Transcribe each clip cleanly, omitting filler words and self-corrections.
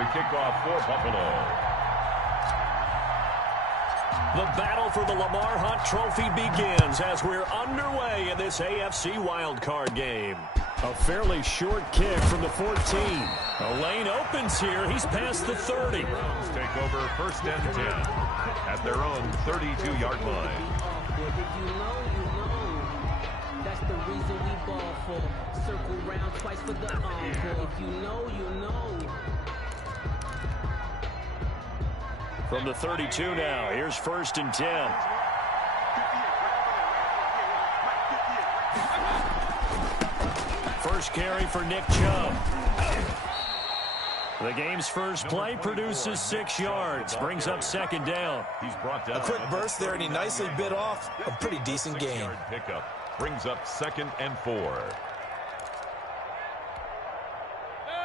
to kick off for Buffalo. The battle for the Lamar Hunt Trophy begins as we're underway in this AFC wildcard game. A fairly short kick from the 14. A lane opens here. He's past the 30. Browns take over 1st and 10 at their own 32-yard line. If you know, you know. That's the reason we ball for. Circle round twice for the encore. If you know, you know. From the 32 now, here's 1st and 10. First carry for Nick Chubb. The game's first play produces 6 yards, brings up 2nd down. He's brought down a quick burst there, and he nicely bit off a pretty decent gain. Pickup brings up 2nd and 4.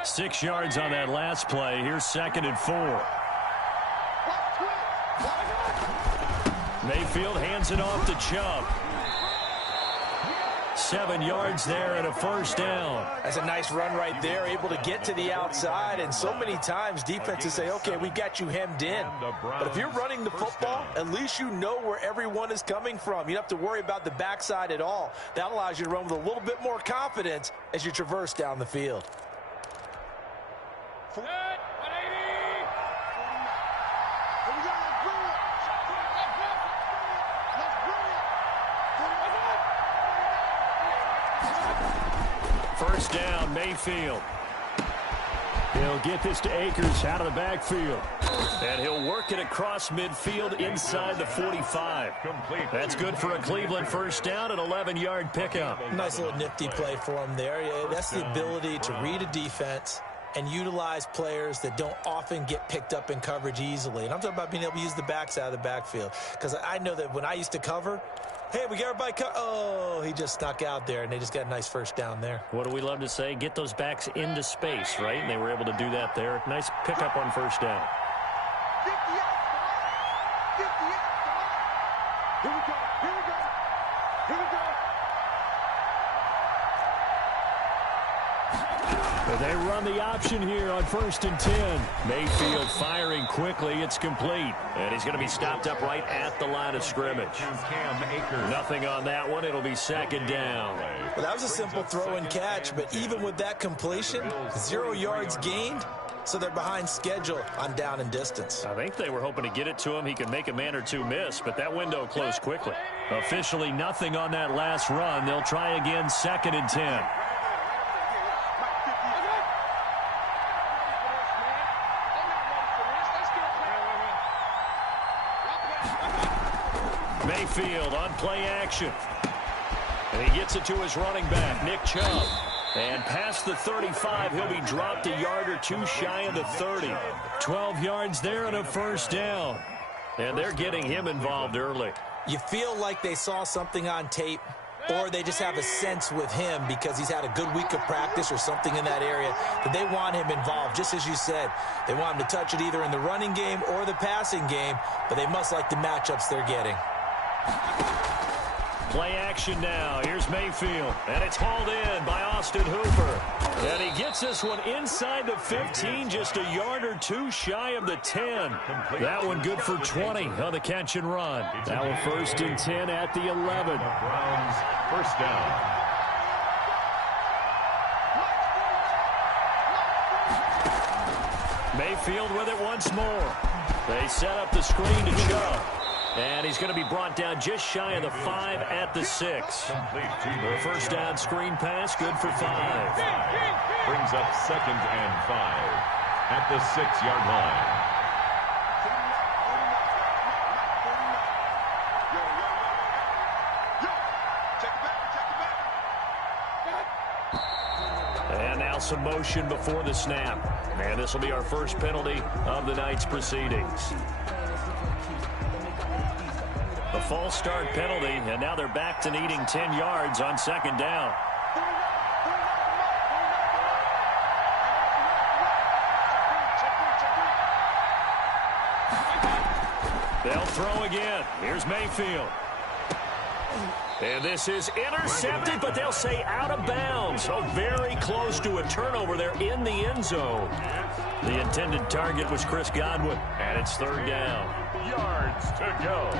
6 yards on that last play. Here's 2nd and 4. Mayfield hands it off to Chubb. 7 yards there and a 1st down. That's a nice run right there, able to get to the outside, and so many times defenses say, okay, we got you hemmed in. But if you're running the football, at least you know where everyone is coming from. You don't have to worry about the backside at all. That allows you to run with a little bit more confidence as you traverse down the field. First down, Mayfield. He'll get this to Akers out of the backfield. And he'll work it across midfield inside the 45. That's good for a Cleveland 1st down, an 11-yard pickup. Nice little nifty play for him there. That's the ability to read a defense and utilize players that don't often get picked up in coverage easily. And I'm talking about being able to use the backside of the backfield. Because I know that when I used to cover, hey, we got everybody oh, he just snuck out there, and they just got a nice 1st down there. What do we love to say? Get those backs into space, right? And they were able to do that there. Nice pickup on 1st down. They run the option here on 1st and 10. Mayfield firing quickly. It's complete. And he's going to be stopped up right at the line of scrimmage. Nothing on that one. It'll be 2nd down. Well, that was a simple throw and catch, but even with that completion, 0 yards gained, so they're behind schedule on down and distance. I think they were hoping to get it to him. He could make a man or two miss, but that window closed quickly. Officially nothing on that last run. They'll try again 2nd and 10. Mayfield on play action. And he gets it to his running back, Nick Chubb. And past the 35, he'll be dropped a yard or two shy of the 30. 12 yards there and a 1st down. And they're getting him involved early. You feel like they saw something on tape, or they just have a sense with him because he's had a good week of practice or something in that area that they want him involved. Just as you said, they want him to touch it either in the running game or the passing game, but they must like the matchups they're getting. Play action now. Here's Mayfield. And it's hauled in by Austin Hooper. And he gets this one inside the 15, just a yard or two shy of the 10. That one good for 20 on the catch and run. Now 1st and 10 at the 11. Browns 1st down. Mayfield with it once more. They set up the screen to Chubb. And he's going to be brought down just shy of the 5 at the 6. The 1st down screen pass, good for 5. Brings up 2nd and 5 at the 6-yard line. And now some motion before the snap. And this will be our first penalty of the night's proceedings. A false start penalty, and now they're back to needing 10 yards on 2nd down. They'll throw again. Here's Mayfield. And this is intercepted, but they'll say out of bounds. So very close to a turnover there in the end zone. The intended target was Chris Godwin, and it's third down. Yards to go.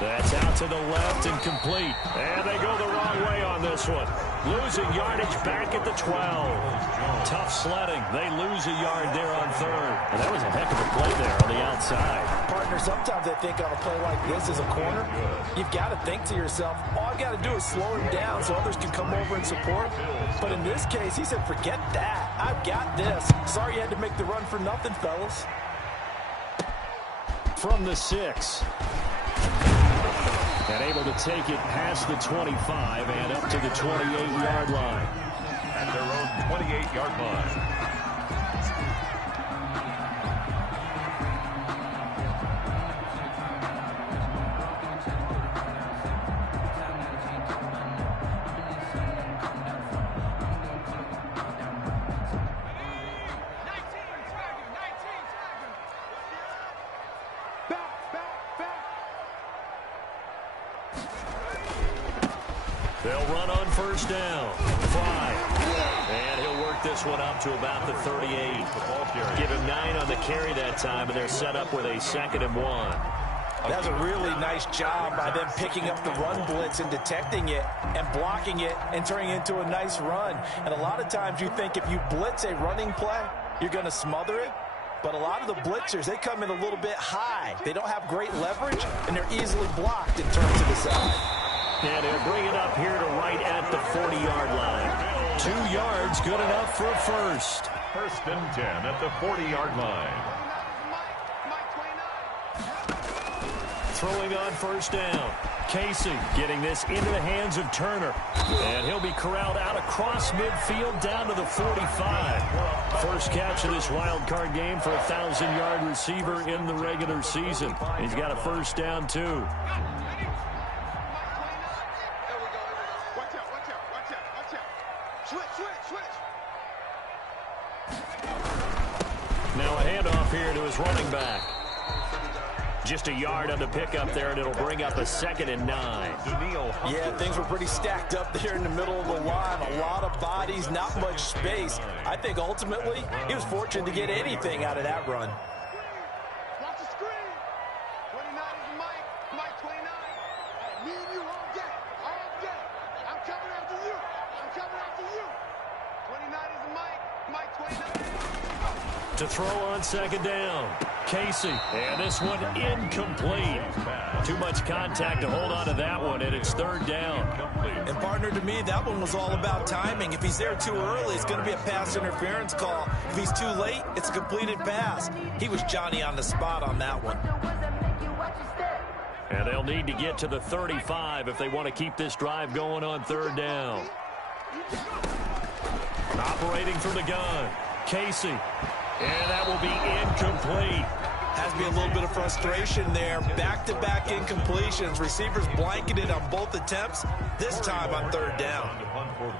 That's out to the left and complete. And they go the wrong way on this one. Losing yardage back at the 12. Tough sledding. They lose a yard there on third. And that was a heck of a play there on the outside. Partner, sometimes I think on a play like this as a corner, you've got to think to yourself, all I've got to do is slow him down so others can come over and support. But in this case, he said, forget that. I've got this. Sorry you had to make the run for nothing, fellas. From the 6. And able to take it past the 25 and up to the 28-yard line. At their own 28-yard line. They'll run on first down. 5. And he'll work this one up to about the 38. Give him 9 on the carry that time, and they're set up with a 2nd and 1. That's a really nice job by them picking up the run blitz and detecting it and blocking it and turning it into a nice run. And a lot of times you think if you blitz a running play, you're going to smother it. But a lot of the blitzers, they come in a little bit high. They don't have great leverage, and they're easily blocked and turned to the side. And he'll bring it up here to right at the 40-yard line. 2 yards, good enough for a first. First and 10 at the 40-yard line. Throwing on first down. Casey getting this into the hands of Turner. And he'll be corralled out across midfield down to the 45. First catch of this wild card game for a 1,000-yard receiver in the regular season. He's got a first down, too. Now a handoff here to his running back. Just a yard on the pickup there, and it'll bring up a 2nd and 9. Yeah, things were pretty stacked up there in the middle of the line. A lot of bodies, not much space. I think ultimately he was fortunate to get anything out of that run. Watch the screen. 29 is Mike. Mike 29. Me and you all day. All day. I'm coming after you. I'm coming after you. 29 is Mike. Mike 29. To throw on 2nd down. Casey, and this one incomplete. Too much contact to hold on to that one, and it's 3rd down. And partner, to me, that one was all about timing. If he's there too early, it's going to be a pass interference call. If he's too late, it's a completed pass. He was Johnny on the spot on that one. And they'll need to get to the 35 if they want to keep this drive going on 3rd down. Operating from the gun, Casey. And that will be incomplete. Has to be a little bit of frustration there. Back-to-back incompletions. Receivers blanketed on both attempts, this time on 3rd down.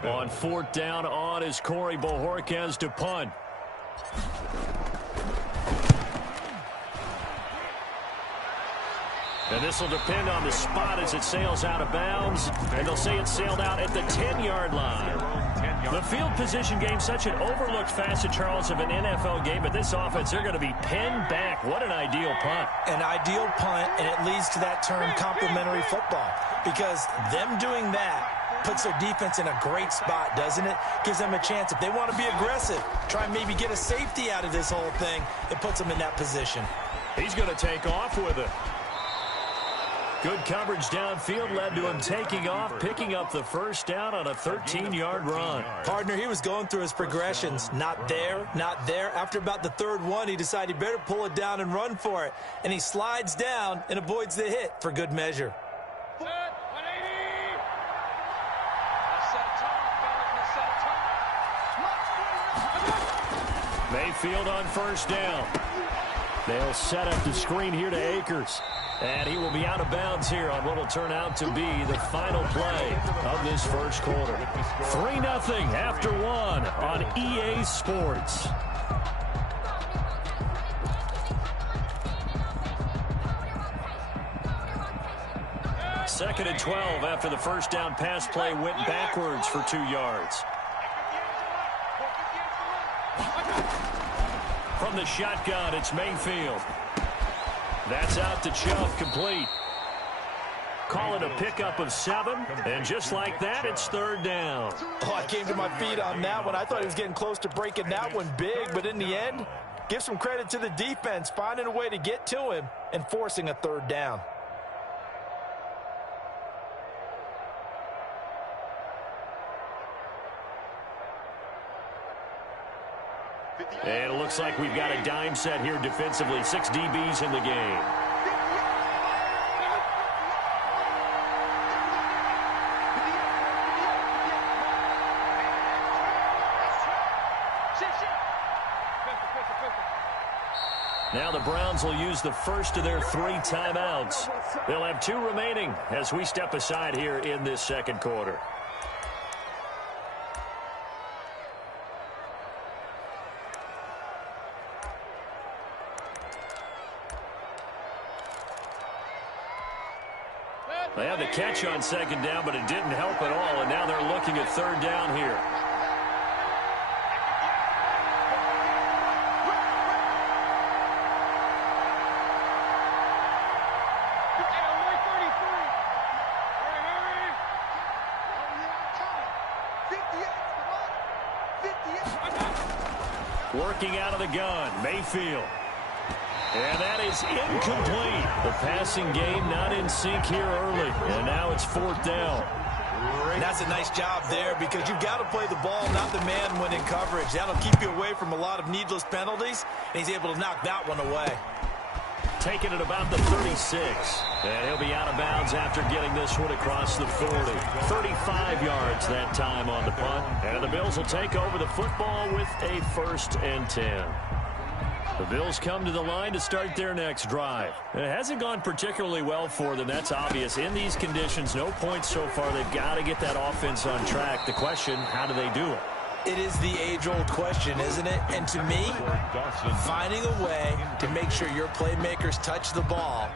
On 4th down on is Corey Bojorquez to punt. And this will depend on the spot as it sails out of bounds. And they'll say it sailed out at the 10-yard line. The field position game, such an overlooked facet, Charles, of an NFL game. But this offense, they're going to be pinned back. What an ideal punt. An ideal punt, and it leads to that term complementary football. Because them doing that puts their defense in a great spot, doesn't it? Gives them a chance. If they want to be aggressive, try and maybe get a safety out of this whole thing, it puts them in that position. He's going to take off with it. Good coverage downfield led to him taking off, picking up the first down on a 13-yard run. Partner, he was going through his progressions. Not there, not there. After about the 3rd one, he decided he better pull it down and run for it. And he slides down and avoids the hit for good measure. Mayfield on first down. They'll set up the screen here to Akers. And he will be out of bounds here on what will turn out to be the final play of this first quarter. 3-0 after 1 on EA Sports. Second and 12 after the first down pass play went backwards for 2 yards. From the shotgun, it's Mayfield. That's out to Chubb, complete. Call it a pickup of 7, and just like that, it's third down. Oh, I came to my feet on that one. I thought he was getting close to breaking that one big, but in the end, give some credit to the defense, finding a way to get to him and forcing a third down. And it looks like we've got a dime set here defensively. 6 DBs in the game. Now the Browns will use the first of their 3 timeouts. They'll have 2 remaining as we step aside here in this second quarter. They had the catch on second down, but it didn't help at all, and now they're looking at third down here. Working out of the gun, Mayfield. And that is incomplete. The passing game not in sync here early. And now it's fourth down. And that's a nice job there because you've got to play the ball, not the man when in coverage. That'll keep you away from a lot of needless penalties, and he's able to knock that one away. Taking it about the 36. And he'll be out of bounds after getting this one across the 40. 35 yards that time on the punt. And the Bills will take over the football with a 1st and 10. The Bills come to the line to start their next drive. It hasn't gone particularly well for them. That's obvious. In these conditions, no points so far. They've got to get that offense on track. The question, how do they do it? It is the age-old question, isn't it? And to me, finding a way to make sure your playmakers touch the ball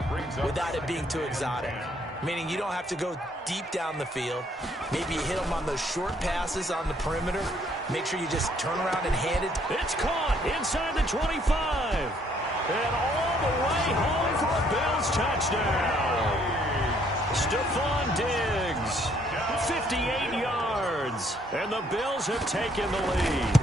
without it being too exotic. Meaning you don't have to go deep down the field. Maybe you hit them on those short passes on the perimeter. Make sure you just turn around and hand it. It's caught inside the 25. And all the way home for a Bills touchdown. Stephon Diggs, 58 yards. And the Bills have taken the lead.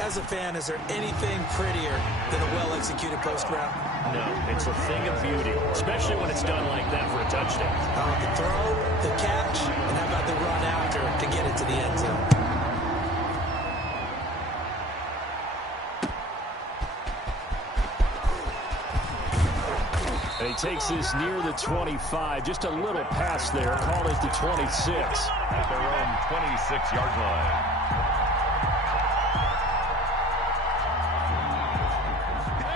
As a fan, is there anything prettier than a well-executed post route? No, it's a thing of beauty, especially when it's done like that for a touchdown. The throw, the catch, and how about the run after to get it to the end zone? And he takes this near the 25, just a little pass there, called it the 26. At their own 26-yard line.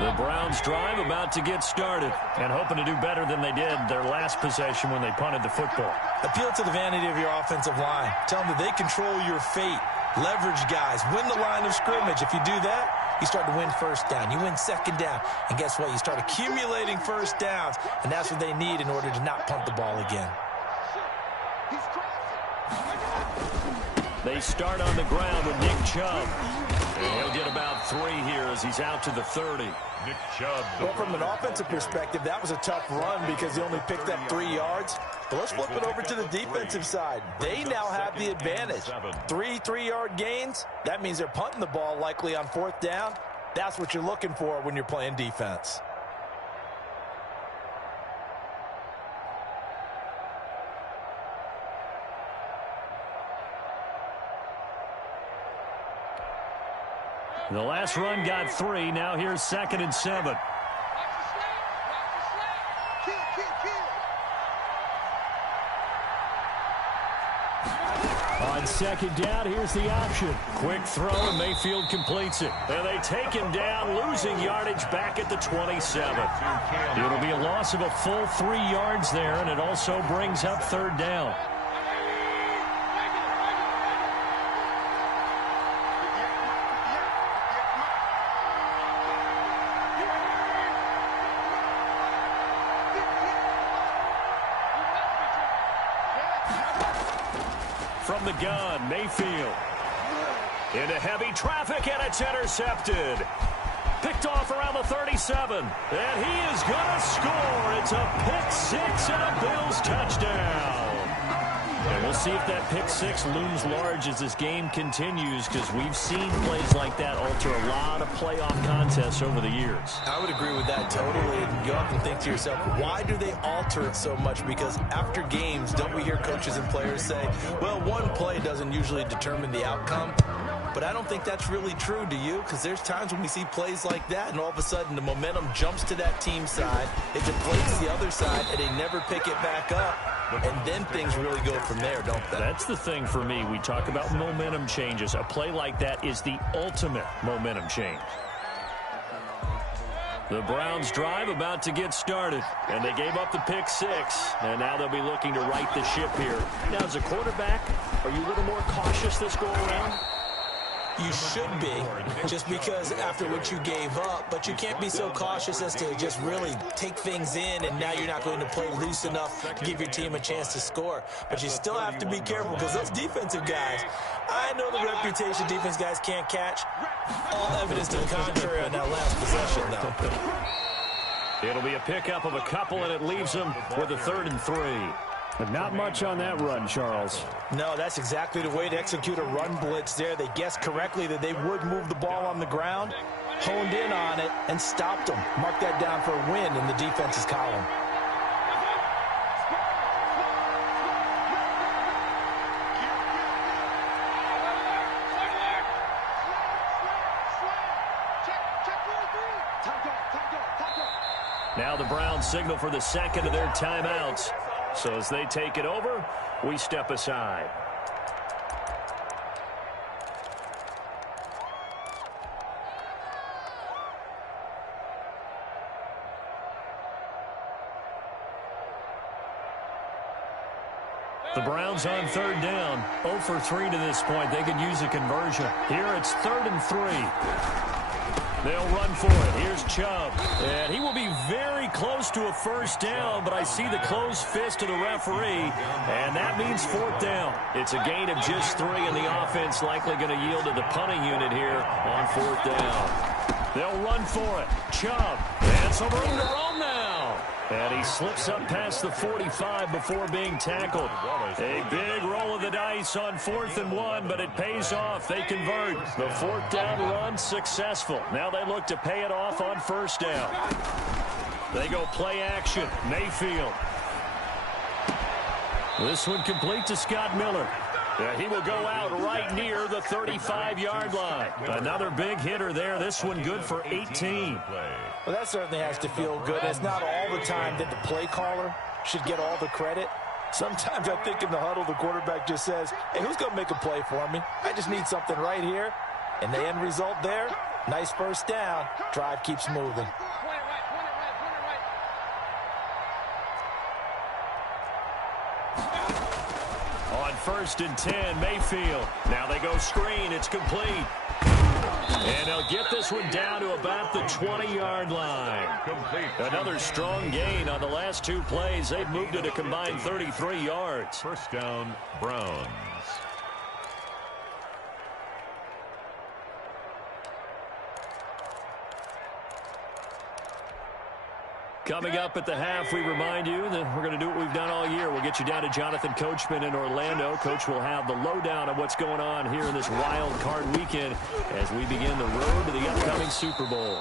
The Browns drive about to get started and hoping to do better than they did their last possession when they punted the football. Appeal to the vanity of your offensive line. Tell them that they control your fate. Leverage guys. Win the line of scrimmage. If you do that, you start to win first down. You win second down. And guess what? You start accumulating first downs. And that's what they need in order to not punt the ball again. They start on the ground with Nick Chubb. And he'll get about 3 here as he's out to the 30. Nick Chubb. Well, from an offensive perspective, that was a tough run because he only picked up 3 yards. But let's flip it over to the defensive side. They now have the advantage. 3 3-yard gains. That means they're punting the ball likely on 4th down. That's what you're looking for when you're playing defense. The last run got 3. Now here's 2nd and 7. On second down, here's the option. Quick throw, and Mayfield completes it. And they take him down, losing yardage back at the 27. It'll be a loss of a full 3 yards there, and it also brings up third down. From the gun, Mayfield. Into heavy traffic, and it's intercepted. Picked off around the 37. And he is going to score. It's a pick six and a Bills touchdown. And we'll see if that pick six looms large as this game continues, because we've seen plays like that alter a lot of playoff contests over the years. I would agree with that totally. You often think to yourself, why do they alter it so much? Because after games, don't we hear coaches and players say, well, one play doesn't usually determine the outcome? But I don't think that's really true, do you? Because there's times when we see plays like that, and all of a sudden the momentum jumps to that team side, it deflates the other side, and they never pick it back up. And then things really go from there, don't they? That's the thing for me. We talk about momentum changes. A play like that is the ultimate momentum change. The Browns drive about to get started, and they gave up the pick six, and now they'll be looking to right the ship here. Now, as a quarterback, are you a little more cautious this go around? You should be, just because after what you gave up, but you can't be so cautious as to just really take things in, and now you're not going to play loose enough to give your team a chance to score. But you still have to be careful, because those defensive guys, I know the reputation defense guys can't catch. All evidence to the contrary on that last possession, though. It'll be a pickup of a couple, and it leaves them with a 3rd and 3. But not much on that run, Charles. No, that's exactly the way to execute a run blitz there. They guessed correctly that they would move the ball on the ground, honed in on it, and stopped them. Mark that down for a win in the defense's column. Now the Browns signal for the second of their timeouts. So as they take it over, we step aside. The Browns on 3rd down. 0 for 3 to this point. They could use a conversion. Here it's 3rd and 3. They'll run for it. Here's Chubb. And he will be very close to a first down, but I see the closed fist of the referee, and that means 4th down. It's a gain of just 3, and the offense likely going to yield to the punting unit here on 4th down. They'll run for it. Chubb. And some room to roam now. And he slips up past the 45 before being tackled. A big roll of the dice on 4th and 1, but it pays off. They convert. The 4th down run successful. Now they look to pay it off on 1st down. They go play action. Mayfield. This one complete to Scott Miller. He will go out right near the 35-yard line. Another big hitter there. This one good for 18. Well, that certainly has to feel good. It's not all the time that the play caller should get all the credit. Sometimes I think in the huddle, the quarterback just says, hey, who's going to make a play for me? I just need something right here. And the end result there, nice first down. Drive keeps moving. On 1st and 10, Mayfield. Now they go screen. It's complete. And they'll get this one down to about the 20-yard line. Another strong gain on the last 2 plays. They've moved it a combined 33 yards. 1st down, Browns. Coming up at the half, we remind you that we're going to do what we've done all year. We'll get you down to Jonathan Coachman in Orlando. Coach will have the lowdown of what's going on here in this wild card weekend as we begin the road to the upcoming Super Bowl.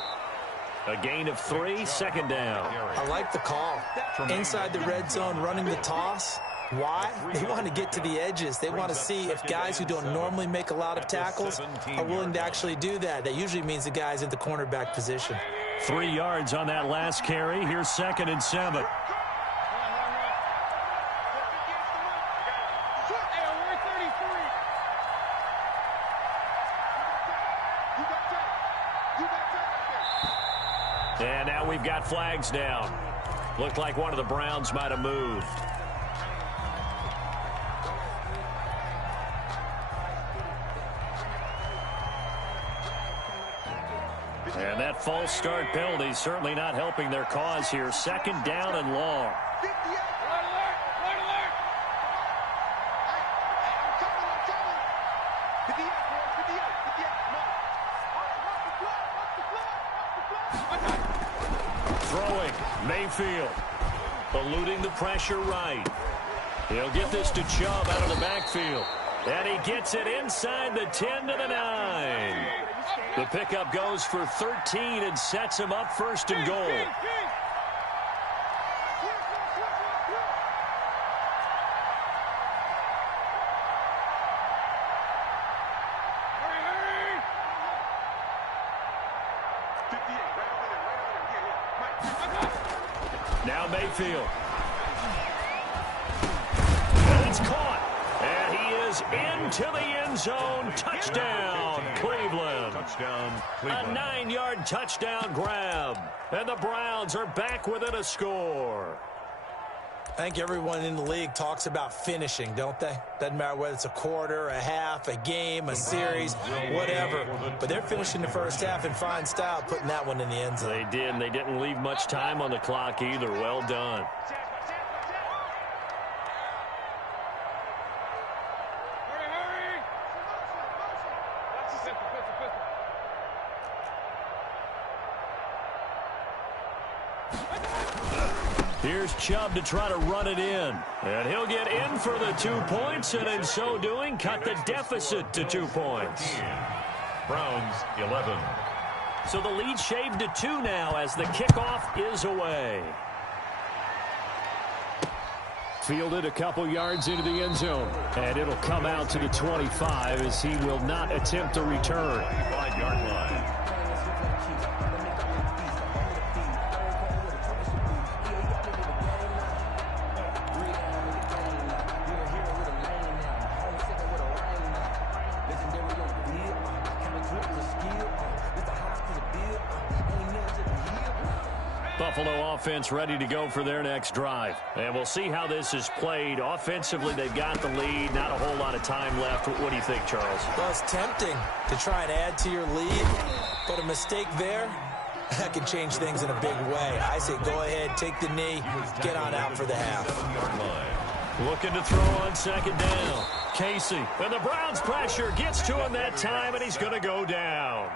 A gain of 3, 2nd down. I like the call. Inside the red zone, running the toss. Why? They want to get to the edges. They want to see if guys who don't normally make a lot of tackles are willing to actually do that. That usually means the guy's in the cornerback position. 3 yards on that last carry. Here's 2nd and 7. And we've got flags down. Looked like one of the Browns might have moved. And that false start penalty is certainly not helping their cause here. Second down and long. Throwing, Mayfield. Eluding the pressure right. He'll get this to Chubb out of the backfield. And he gets it inside the 10 to the 9. The pickup goes for 13 and sets him up first and goal. Now Mayfield. And it's caught. And he is into the end zone. Touchdown, Cleveland. Touchdown, Cleveland. A 9-yard touchdown grab. And the Browns are back within a score. I think everyone in the league talks about finishing, don't they? Doesn't matter whether it's a quarter, a half, a game, a series, whatever. But they're finishing the first half in fine style, putting that one in the end zone. They did, and they didn't leave much time on the clock either. Well done. Here's Chubb to try to run it in. And he'll get in for the 2 points, and in so doing, cut the deficit to 2 points. Browns, 11. So the lead shaved to 2 now as the kickoff is away. Fielded a couple yards into the end zone. And it'll come out to the 25 as he will not attempt a return. 5-yard line. Buffalo offense ready to go for their next drive. And we'll see how this is played. Offensively, they've got the lead. Not a whole lot of time left. What do you think, Charles? Well, it's tempting to try and add to your lead, but a mistake there, that can change things in a big way. I say go ahead, take the knee, get on out for the half. Looking to throw on second down. Casey. And the Browns pressure gets to him that time, and he's going to go down.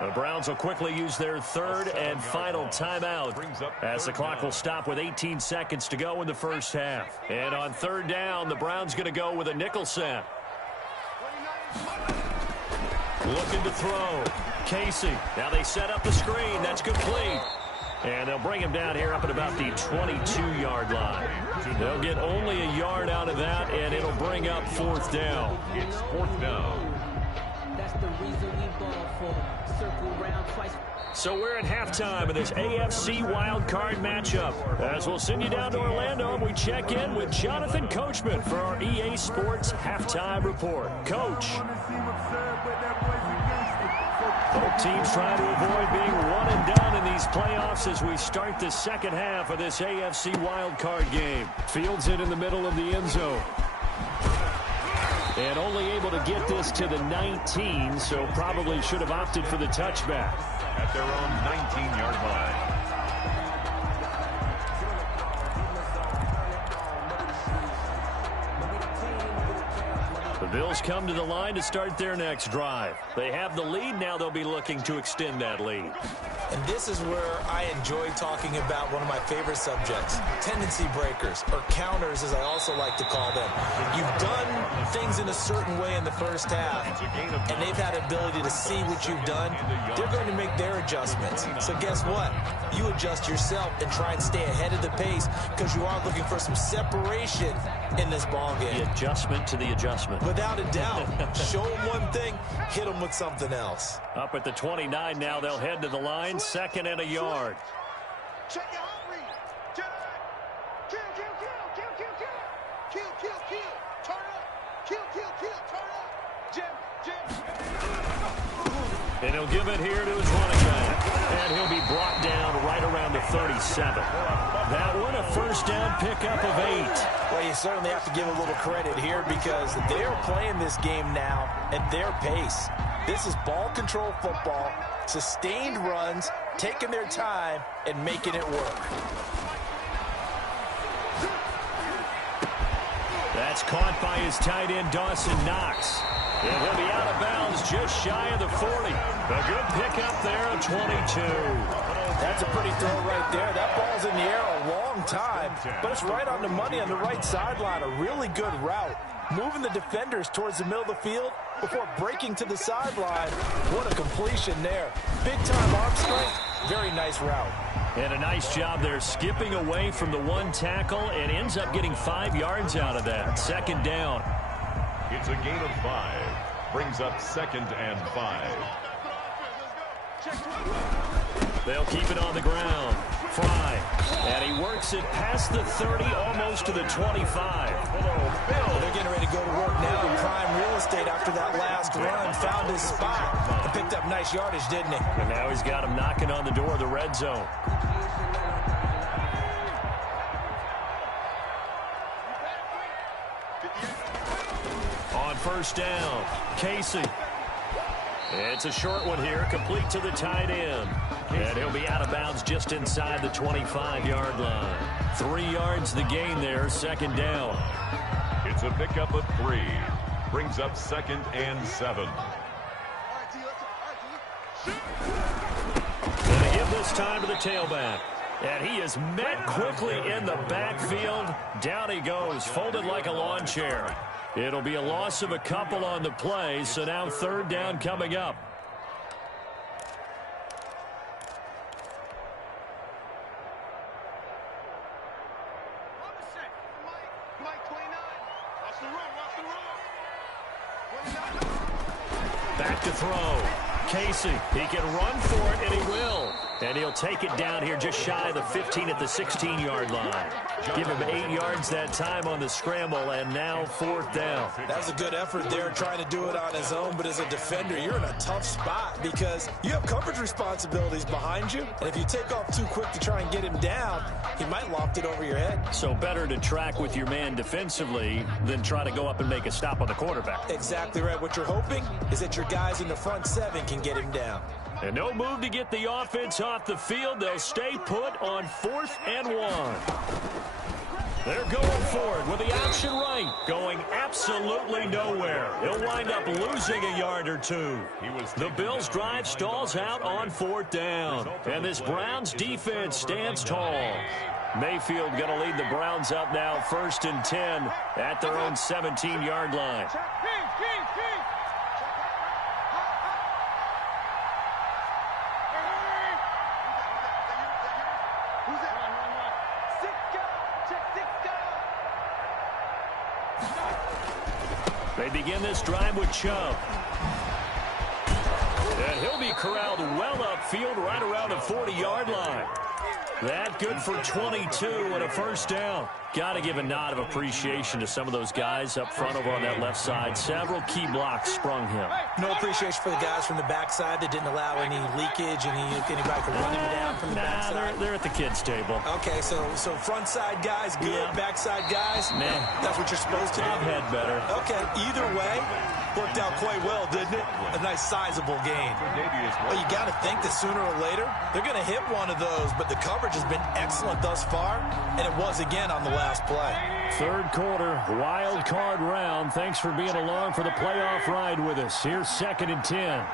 The Browns will quickly use their third and final timeout as the clock will stop with 18 seconds to go in the first half. And on third down, the Browns going to go with a nickel set. Looking to throw. Casey. Now they set up the screen. That's complete. And they'll bring him down here up at about the 22-yard line. They'll get only a yard out of that, and it'll bring up fourth down. It's fourth down. That's the reason we ball for. Circle round twice. So we're at halftime of this AFC wildcard matchup. As we'll send you down to Orlando, and we check in with Jonathan Coachman for our EA Sports Halftime Report. Coach. Both teams trying to avoid being one and done in these playoffs as we start the second half of this AFC wildcard game. Fields it in the middle of the end zone. And only able to get this to the 19, so probably should have opted for the touchback. At their own 19-yard line. The Bills come to the line to start their next drive. They have the lead. Now they'll be looking to extend that lead. And this is where I enjoy talking about one of my favorite subjects, tendency breakers, or counters as I also like to call them. You've done things in a certain way in the first half, and they've had ability to see what you've done. They're going to make their adjustments. So guess what? You adjust yourself and try and stay ahead of the pace because you are looking for some separation in this ball game. The adjustment to the adjustment. Without a doubt. Show them one thing, hit them with something else. Up at the 29 now, they'll head to the line. Second and a yard. Check your heart rate. Kill, kill, kill, kill, kill, kill, kill, kill, kill, kill. Turn up. Kill, kill, kill, turn up. Jim, And he'll give it here to his running back. And he'll be brought down right around the 37. That one, a first down pickup of 8. Well, you certainly have to give a little credit here because they're playing this game now at their pace. This is ball control football, sustained runs, taking their time, and making it work. That's caught by his tight end, Dawson Knox. And he'll be out of bounds just shy of the 40. A good pickup there of 22. That's a pretty throw right there. That ball's in the air a long time, but it's right on the money on the right sideline. A really good route. Moving the defenders towards the middle of the field before breaking to the sideline. What a completion there. Big-time arm strength. Very nice route. And a nice job there skipping away from the one tackle and ends up getting 5 yards out of that. Second down. It's a gain of 5. Brings up 2nd and 5. They'll keep it on the ground. Fry. And he works it past the 30, almost to the 25. Well, they're getting ready to go to work now in prime real estate after that last run. Found his spot and picked up nice yardage, didn't he? And now he's got him knocking on the door of the red zone. On first down, Casey. It's a short one here, complete to the tight end. And he'll be out of bounds just inside the 25-yard line. 3 yards the gain there, second down. It's a pickup of 3. Brings up 2nd and 7. And they give this time to the tailback. And he is met quickly in the backfield. Down he goes, folded like a lawn chair. It'll be a loss of a couple on the play, so now third down coming up. Back to throw. Casey, he can run for it, and he will. And he'll take it down here just shy of the 15 at the 16-yard line. Give him 8 yards that time on the scramble, and now fourth down. That was a good effort there, trying to do it on his own. But as a defender, you're in a tough spot because you have coverage responsibilities behind you. And if you take off too quick to try and get him down, he might loft it over your head. So better to track with your man defensively than try to go up and make a stop on the quarterback. Exactly right. What you're hoping is that your guys in the front 7 can get him down. And no move to get the offense off the field. They'll stay put on 4th and 1. They're going forward with the option right, going absolutely nowhere. He'll wind up losing a yard or 2. The Bills' drive stalls out on 4th down. And this Browns defense stands tall. Mayfield going to lead the Browns up now 1st and 10 at their own 17-yard line. They begin this drive with Chubb. And he'll be corralled well upfield right around the 40-yard line. That good for 22 and a first down. Got to give a nod of appreciation to some of those guys up front over on that left side. Several key blocks sprung him. No appreciation for the guys from the backside that didn't allow any leakage, anybody could run him down from the backside. They're at the kids' table. Okay, so front side guys good, yeah. Backside guys, man, that's what you're supposed to do. I've had better. Okay, either way, worked out quite well, didn't it? A nice sizable gain. Well, you got to think that sooner or later they're going to hit one of those, but the coverage has been excellent thus far, and it was again on the last play. Third quarter, wild card round. Thanks for being along for the playoff ride with us. Here's 2nd and 10.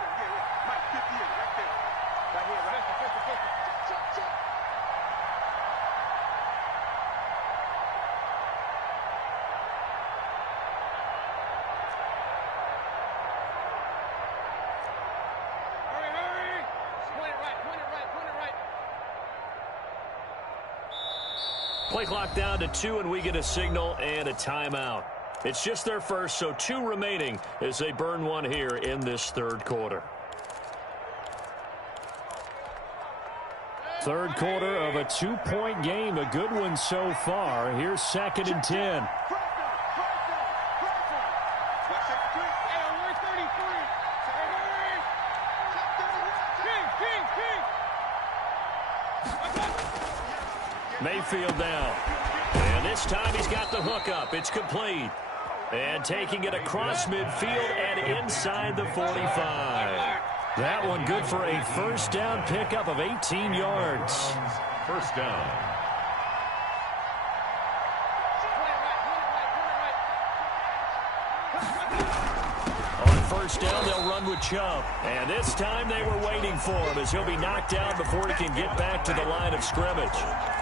Play clock down to 2, and we get a signal and a timeout. It's just their first, so 2 remaining as they burn one here in this third quarter. Third quarter of a 2-point game, a good one so far. Here's 2nd and 10. Mayfield now. And this time he's got the hook up. It's complete. And taking it across midfield and inside the 45. That one good for a first down pickup of 18 yards. First down. On first down, they'll run with Chubb. And this time they were waiting for him as he'll be knocked down before he can get back to the line of scrimmage.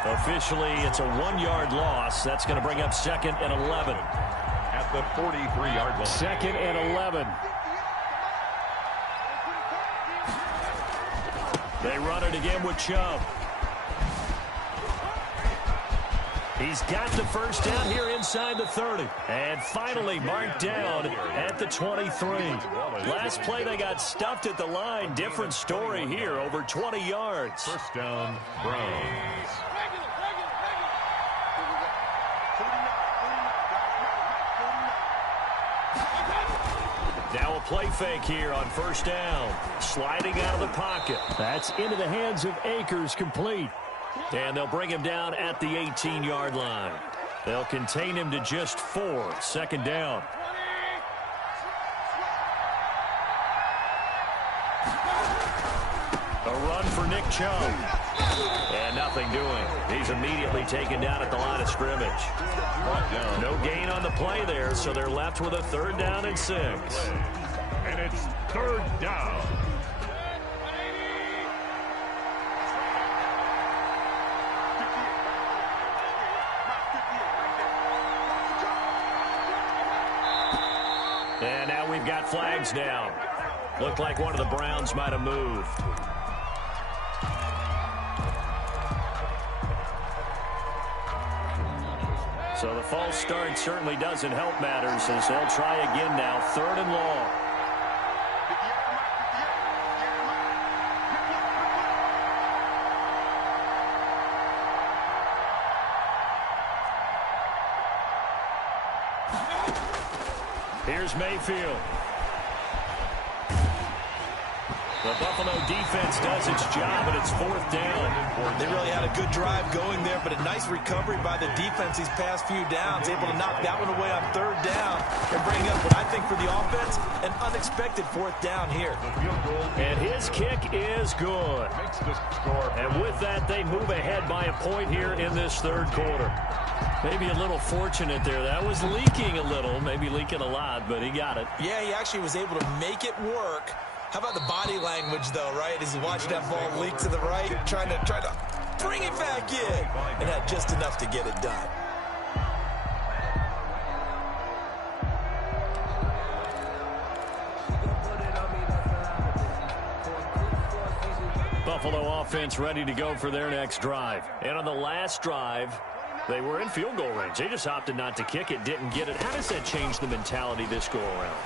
Officially, it's a 1-yard loss. That's going to bring up 2nd and 11. At the 43-yard line. 2nd and 11. They run it again with Chubb. He's got the first down here inside the 30. And finally marked down at the 23. Last play they got stuffed at the line. Different story here, over 20 yards. First down, Browns. Now a play fake here on first down. Sliding out of the pocket. That's into the hands of Akers, complete. And they'll bring him down at the 18-yard line. They'll contain him to just 4. 2nd down. A run for Nick Chubb. And nothing doing. He's immediately taken down at the line of scrimmage. No gain on the play there, so they're left with a 3rd down and 6. And it's 3rd down. And now we've got flags down. Looked like one of the Browns might have moved. So the false start certainly doesn't help matters as they'll try again now. 3rd and long. Here's Mayfield. The Buffalo defense does its job, and it's 4th down. They really had a good drive going there, but a nice recovery by the defense these past few downs, able to knock that one away on 3rd down and bring up what I think for the offense, an unexpected 4th down here. And his kick is good. And with that, they move ahead by a point here in this 3rd quarter. Maybe a little fortunate there. That was leaking a little, maybe leaking a lot, but he got it. Yeah, he actually was able to make it work. How about the body language, though, right? As he watched that ball leak to the right, trying to bring it back in, and had just enough to get it done. Buffalo offense ready to go for their next drive. And on the last drive, they were in field goal range. They just opted not to kick it, didn't get it. How does that change the mentality this go around?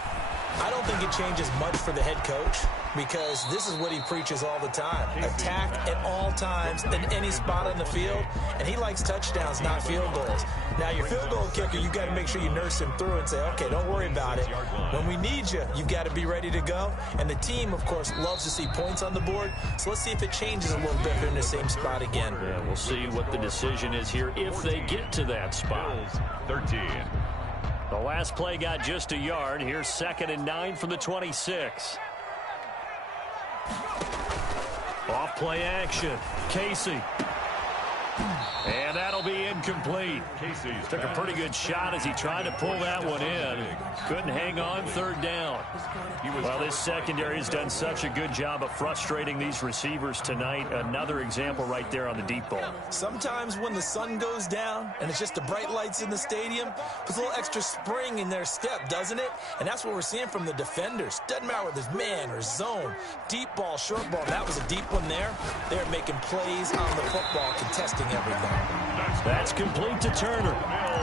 I don't think it changes much for the head coach because this is what he preaches all the time. Attack at all times in any spot on the field, and he likes touchdowns, not field goals. Now, your field goal kicker, you've got to make sure you nurse him through and say, okay, don't worry about it. When we need you, you've got to be ready to go. And the team, of course, loves to see points on the board, so let's see if it changes a little bit if they're in the same spot again. Yeah, we'll see what the decision is here if they get to that spot. 13. The last play got just a yard. Here's 2nd and 9 from the 26. Off play action. Casey. And that'll be incomplete. Took a pretty good shot as he tried to pull that one in. Couldn't hang on. 3rd down. Well, this secondary has done such a good job of frustrating these receivers tonight. Another example right there on the deep ball. Sometimes when the sun goes down and it's just the bright lights in the stadium, puts a little extra spring in their step, doesn't it? And that's what we're seeing from the defenders. Doesn't matter whether it's man or zone, deep ball, short ball. That was a deep one there. They're making plays on the football, contesting everything. That's complete to Turner.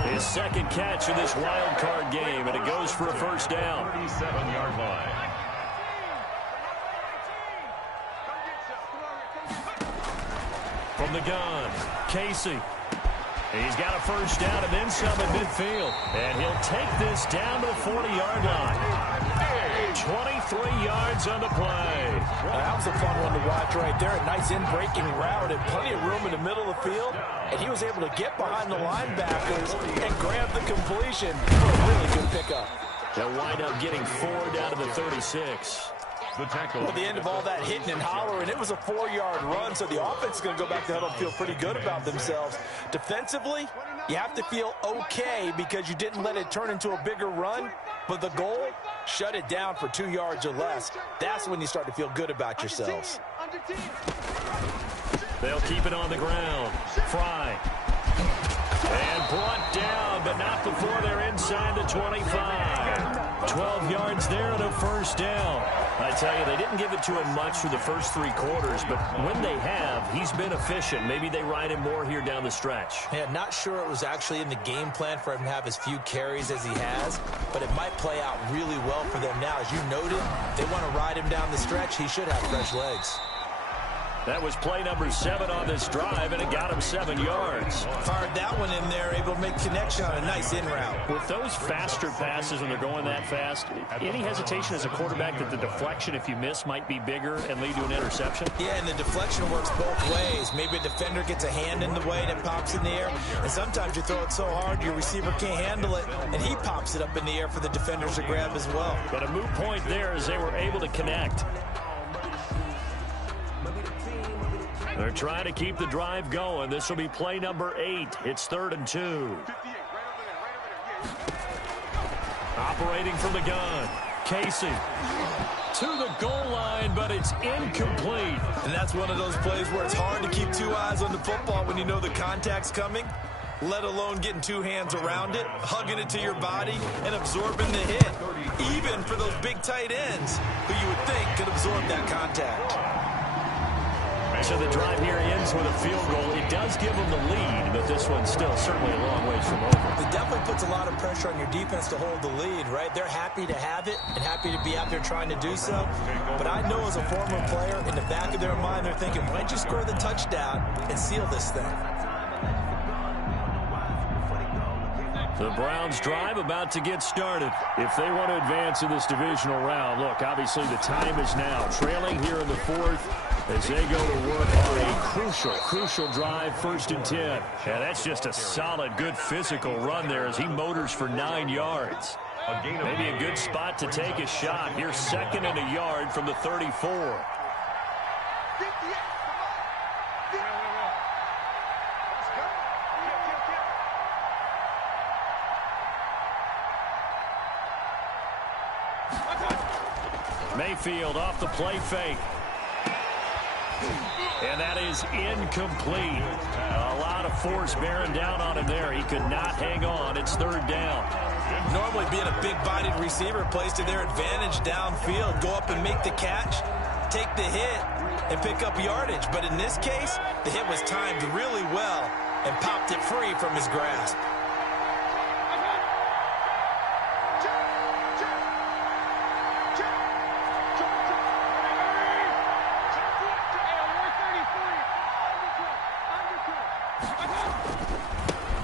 His 2nd catch of this wild card game, and it goes for a first down. 37-yard line. From the gun, Casey. He's got a first down and then some at midfield. And he'll take this down to the 40-yard line. 23 yards on the play. Well, that was a fun one to watch right there. A nice in-breaking route and plenty of room in the middle of the field. And he was able to get behind the linebackers and grab the completion for a really good pickup. They'll wind up getting 4 down to the 36. The tackle. Well, at the end of all that hitting and hollering, it was a 4-yard run, so the offense is going to go back to huddle and feel pretty good about themselves. Defensively, you have to feel okay because you didn't let it turn into a bigger run, but the goal, shut it down for 2 yards or less. That's when you start to feel good about yourselves. They'll keep it on the ground. Fry. And brought down, but not before they're inside the 25. 12 yards there and a first down. I tell you, they didn't give it to him much for the first 3 quarters, but when they have, he's been efficient. Maybe they ride him more here down the stretch. Yeah, not sure it was actually in the game plan for him to have as few carries as he has, but it might play out really well for them now. As you noted, they want to ride him down the stretch. He should have fresh legs. That was play number 7 on this drive, and it got him 7 yards. Fired that one in there, able to make connection on a nice in route. With those faster passes when they're going that fast, any hesitation as a quarterback that the deflection, if you miss, might be bigger and lead to an interception? Yeah, and the deflection works both ways. Maybe a defender gets a hand in the way and it pops in the air, and sometimes you throw it so hard your receiver can't handle it, and he pops it up in the air for the defenders to grab as well. But a moot point there as they were able to connect. They're trying to keep the drive going. This will be play number 8. It's 3rd and 2. Operating from the gun. Casey to the goal line, but it's incomplete. And that's one of those plays where it's hard to keep 2 eyes on the football when you know the contact's coming, let alone getting 2 hands around it, hugging it to your body, and absorbing the hit. Even for those big tight ends who you would think could absorb that contact. So the drive here ends with a field goal. It does give them the lead, but this one's still certainly a long ways from over. It definitely puts a lot of pressure on your defense to hold the lead, right? They're happy to have it and happy to be out there trying to do so. But I know as a former player, in the back of their mind, they're thinking, why don't you score the touchdown and seal this thing? The Browns' drive about to get started. If they want to advance in this divisional round, look, obviously the time is now. Trailing here in the 4th as they go to work on a crucial drive, 1st and 10. Yeah, that's just a solid, good physical run there as he motors for 9 yards. Maybe a good spot to take a shot. Here's 2nd and a yard from the 34. Mayfield off the play fake. And that is incomplete. A lot of force bearing down on him there. He could not hang on. It's 3rd down. Normally being a big-bodied receiver plays to their advantage downfield. Go up and make the catch, take the hit, and pick up yardage. But in this case, the hit was timed really well and popped it free from his grasp.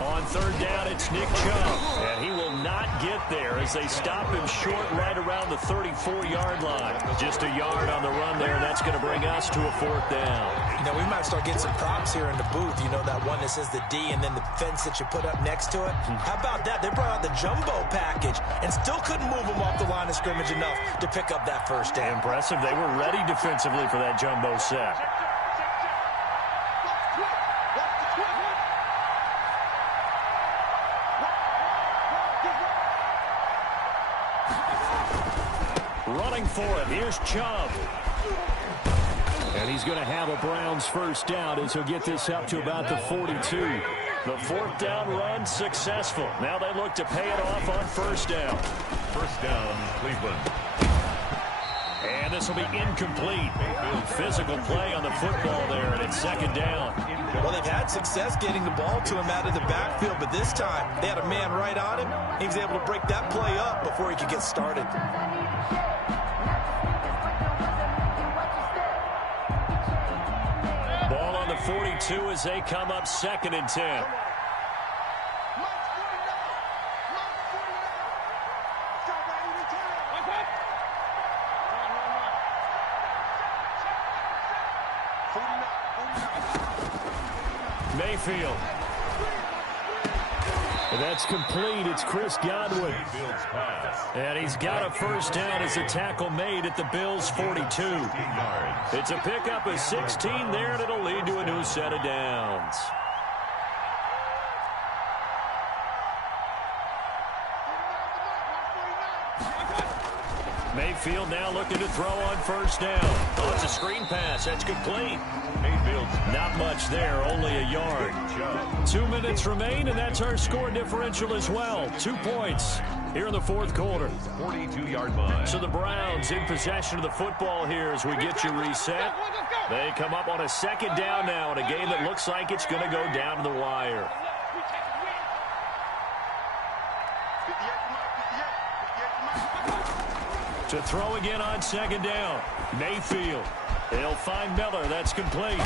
On 3rd down, it's Nick Chubb, and he will not get there as they stop him short right around the 34-yard line. Just a yard on the run there, and that's going to bring us to a 4th down. You know, we might start getting some props here in the booth. You know, that one that says the D and then the fence that you put up next to it. How about that? They brought out the jumbo package and still couldn't move them off the line of scrimmage enough to pick up that 1st down. Impressive. They were ready defensively for that jumbo set. Running for it, here's Chubb. And he's going to have a Browns 1st down as he'll get this up to about the 42. The 4th down run successful. Now they look to pay it off on 1st down. 1st down, Cleveland. And this will be incomplete. Physical play on the football there, and it's 2nd down. Well, they've had success getting the ball to him out of the backfield, but this time they had a man right on him. He was able to break that play up before he could get started. Ball on the 42 as they come up 2nd and 10. Mayfield. And that's complete. It's Chris Godwin. And he's got a first down as a tackle made at the Bills' 42. It's a pickup of 16 there, and it'll lead to a new set of downs. Mayfield now looking to throw on first down. Oh, it's a screen pass. That's complete. Not much there, only a yard. 2 minutes remain, and that's our score differential as well. 2 points here in the fourth quarter. 42-yard line. So the Browns in possession of the football here as we get you reset. They come up on a second down now in a game that looks like it's going to go down to the wire. To throw again on second down. Mayfield. He'll find Miller. That's complete.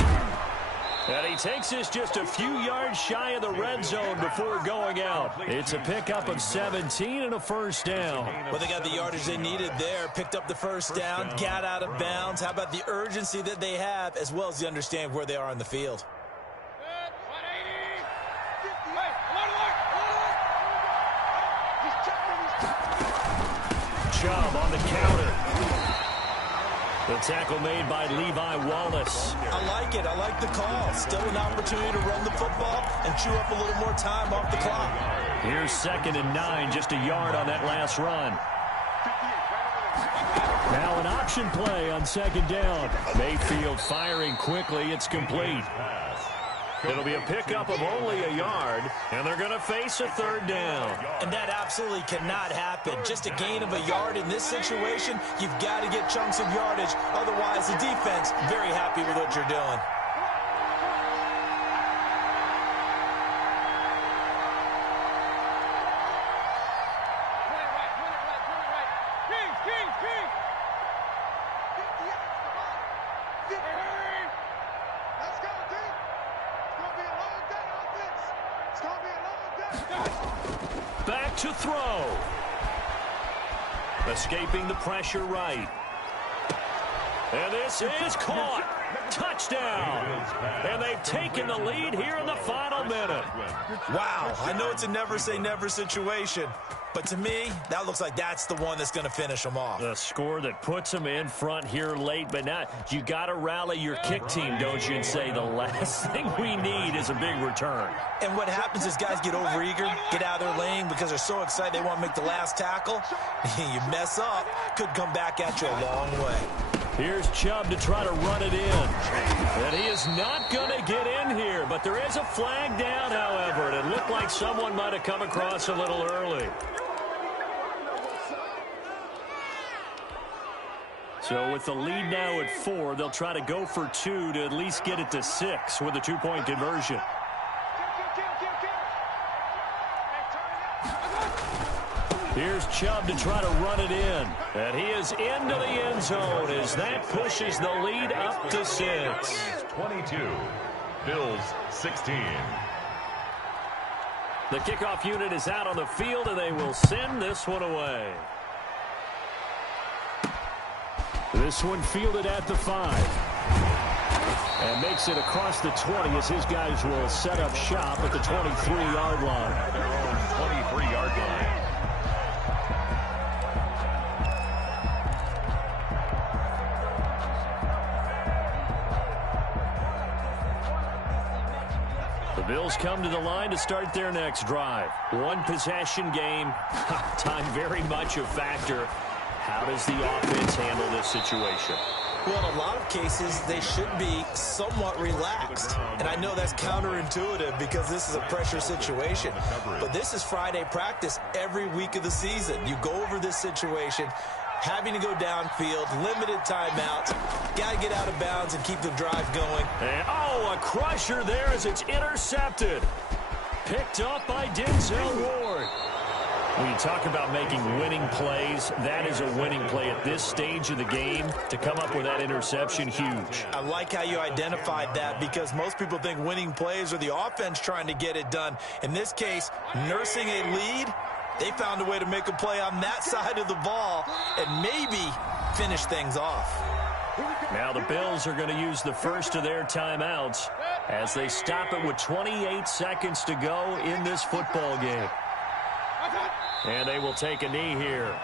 And he takes us just a few yards shy of the red zone before going out. It's a pickup of 17 and a first down. Well, they got the yardage they needed there. Picked up the first down, got out of bounds. How about the urgency that they have, as well as the understand where they are on the field? Chubb on the counter. The tackle made by Levi Wallace. I like it. I like the call. Still an opportunity to run the football and chew up a little more time off the clock. Here's 2nd and 9, just a yard on that last run. Now an option play on second down. Mayfield firing quickly. It's complete. It'll be a pickup of only a yard, and they're going to face a third down. And that absolutely cannot happen. Just a gain of a yard in this situation, you've got to get chunks of yardage. Otherwise, the defense, very happy with what you're doing. Back to throw. Escaping the pressure right. And this is caught. Touchdown. And they've taken the lead here in the final minute. Wow, I know it's a never-say-never situation, but to me, that looks like that's the one that's going to finish them off. The score that puts them in front here late, but now you got to rally your kick team, don't you, and say the last thing we need is a big return. And what happens is guys get overeager, get out of their lane because they're so excited they want to make the last tackle. You mess up, could come back at you a long way. Here's Chubb to try to run it in. And he is not going to get in here, but there is a flag down, however, and it looked like someone might have come across a little early. So with the lead now at 4, they'll try to go for 2 to at least get it to 6 with a 2-point conversion. Here's Chubb to try to run it in. And he is into the end zone as that pushes the lead up to 6. 22. Bills 16. The kickoff unit is out on the field, and they will send this one away. This one fielded at the 5. And makes it across the 20 as his guys will set up shop at the 23-yard line. Their own 23-yard line. The Bills come to the line to start their next drive. One possession game. Time very much a factor. How does the offense handle this situation? Well, in a lot of cases, they should be somewhat relaxed. And I know that's counterintuitive because this is a pressure situation. But this is Friday practice every week of the season. You go over this situation, having to go downfield, limited timeouts, got to get out of bounds and keep the drive going. And, oh, a crusher there as it's intercepted. Picked up by Denzel Ward. When you talk about making winning plays, that is a winning play at this stage of the game. To come up with that interception, huge. I like how you identified that because most people think winning plays are the offense trying to get it done. In this case, nursing a lead, they found a way to make a play on that side of the ball and maybe finish things off. Now the Bills are going to use the first of their timeouts. as they stop it with 28 seconds to go in this football game. And they will take a knee here.